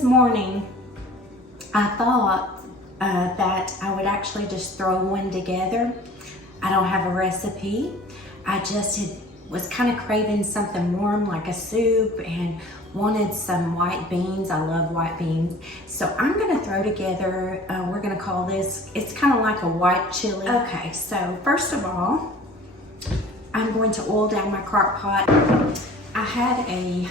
this morning, I thought that I would actually just throw one together. I don't have a recipe. I just was kind of craving something warm like a soup and wanted some white beans. I love white beans. So I'm gonna throw together, we're gonna call this, it's kind of like a white chili. Okay, so first of all, I'm going to oil down my crock pot. I had a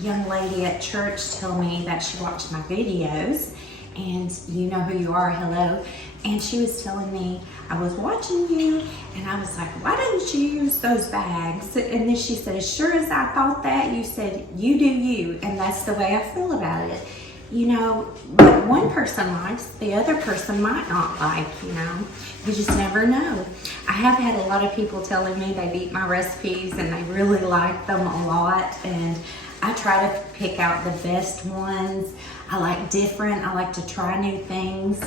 young lady at church tell me that she watched my videos, and you know who you are, hello. And she was telling me, I was watching you, and I was like, why didn't you use those bags? And then she said, as sure as I thought that, you said, you do you. And that's the way I feel about it. You know, what one person likes, the other person might not like, you know. You just never know. I have had a lot of people telling me they've eaten my recipes and they really like them a lot. And I try to pick out the best ones. I like different, I like to try new things.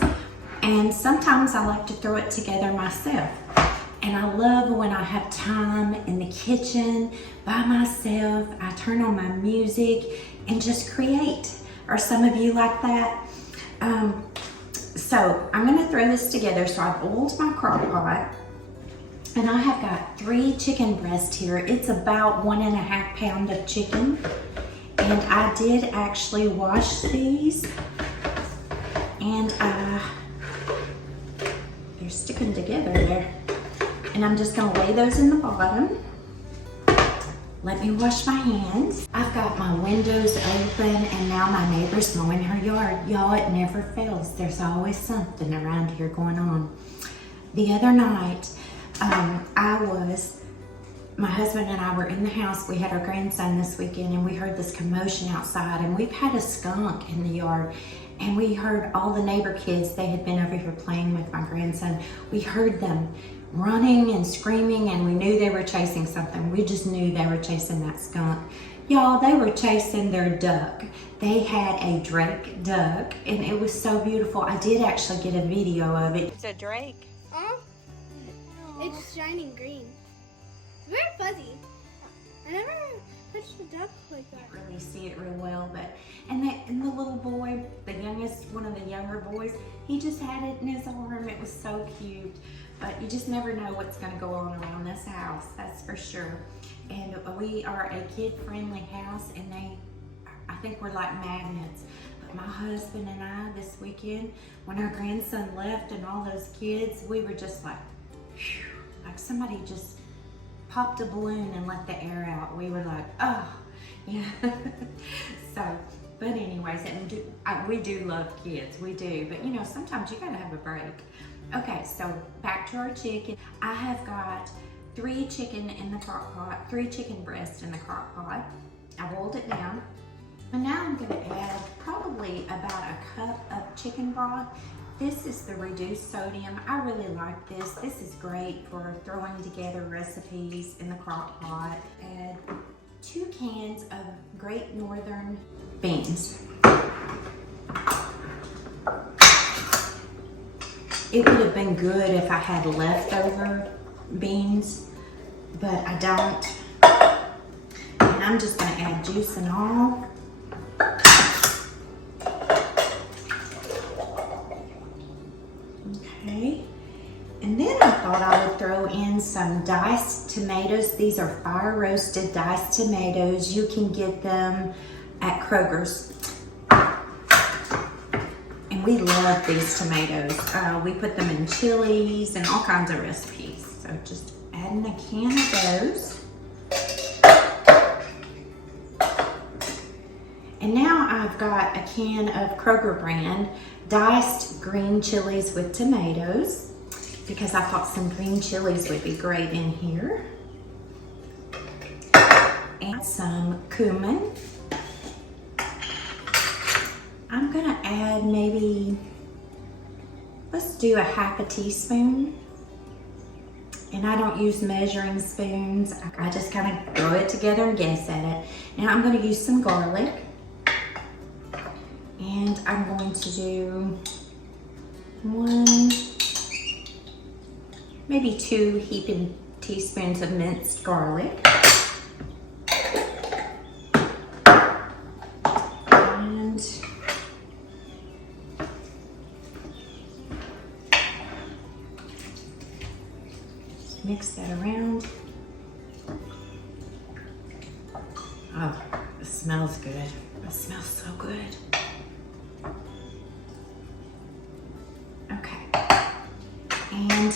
And sometimes I like to throw it together myself. And I love when I have time in the kitchen by myself. I turn on my music and just create. Are some of you like that? So I'm gonna throw this together. So I've oiled my crock pot, and I have got 3 chicken breasts here. It's about 1.5 pounds of chicken. And I did actually wash these, and they're sticking together there. And I'm just gonna lay those in the bottom. Let me wash my hands. I've got my windows open, and now my neighbor's mowing her yard. Y'all, it never fails. There's always something around here going on. The other night, my husband and I were in the house. We had our grandson this weekend, and we heard this commotion outside, and we've had a skunk in the yard. And we heard all the neighbor kids, they had been over here playing with my grandson. We heard them running and screaming, and we knew they were chasing something. We just knew they were chasing that skunk. Y'all, they were chasing their duck. They had a drake duck, and it was so beautiful. I did actually get a video of it. It's a drake. Huh? It's shining green. It's very fuzzy. I never touched a duck like that. Can't really see it real well, but and the little boy, the youngest, one of the younger boys, he just had it in his arm. It was so cute. But you just never know what's going to go on around this house, that's for sure. And we are a kid-friendly house, and I think we're like magnets. But my husband and I, this weekend, when our grandson left and all those kids, we were just like, whew, like somebody just popped a balloon and let the air out. We were like, oh, yeah. So, but anyways, and we do love kids, we do. But you know, sometimes you gotta have a break. Okay, so back to our chicken. I have got 3 chicken in the crock pot, 3 chicken breasts in the crock pot. I boiled it down. And now I'm gonna add probably about a cup of chicken broth. This is the reduced sodium. I really like this. This is great for throwing together recipes in the crock pot. Add 2 cans of Great Northern beans. It would have been good if I had leftover beans, but I don't. And I'm just gonna add juice and all. Okay, and then I thought I would throw in some diced tomatoes. These are fire roasted diced tomatoes. You can get them at Kroger's. And we love these tomatoes. We put them in chilies and all kinds of recipes. So just adding a can of those. And now I've got a can of Kroger brand diced green chilies with tomatoes, because I thought some green chilies would be great in here. And some cumin. I'm gonna add maybe, let's do a half a teaspoon. And I don't use measuring spoons. I just kind of throw it together and guess at it. And I'm gonna use some garlic. And I'm going to do 1, maybe 2 heaping teaspoons of minced garlic. And mix that around. Oh, it smells good. It smells so good. Okay. And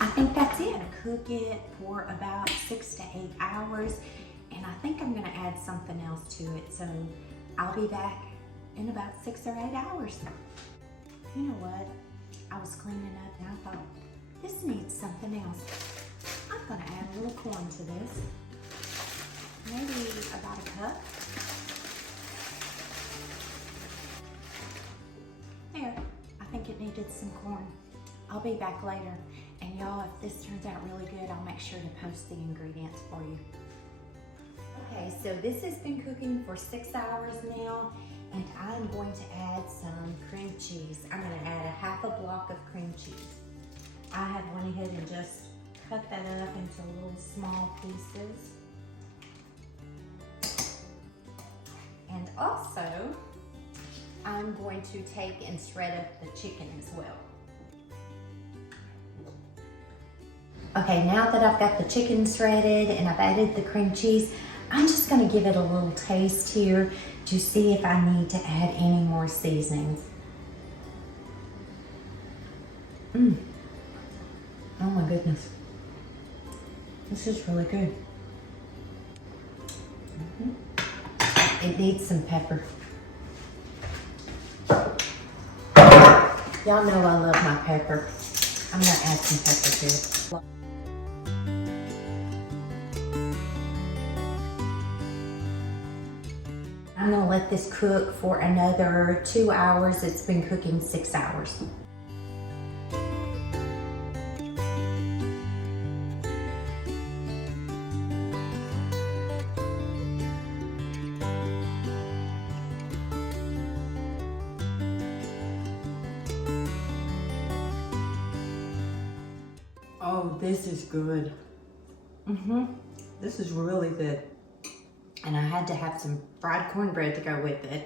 I think that's it. Cook it for about 6 to 8 hours. And I think I'm gonna add something else to it. So I'll be back in about 6 or 8 hours. You know what? I was cleaning up and I thought, this needs something else. I'm gonna add a little corn to this. Maybe about a cup. There, I think it needed some corn. I'll be back later. And y'all, if this turns out really good, I'll make sure to post the ingredients for you. Okay, so this has been cooking for 6 hours now, and I'm going to add some cream cheese. I'm gonna add a half a block of cream cheese. I have went ahead and just cut that up into little small pieces. And also, I'm going to take and shred up the chicken as well. Okay, now that I've got the chicken shredded and I've added the cream cheese, I'm just gonna give it a little taste here to see if I need to add any more seasonings. Oh my goodness. This is really good. It needs some pepper. Y'all know I love my pepper. I'm gonna add some pepper to it. I'm gonna let this cook for another 2 hours. It's been cooking 6 hours. Oh, this is good. This is really good. And I had to have some fried cornbread to go with it.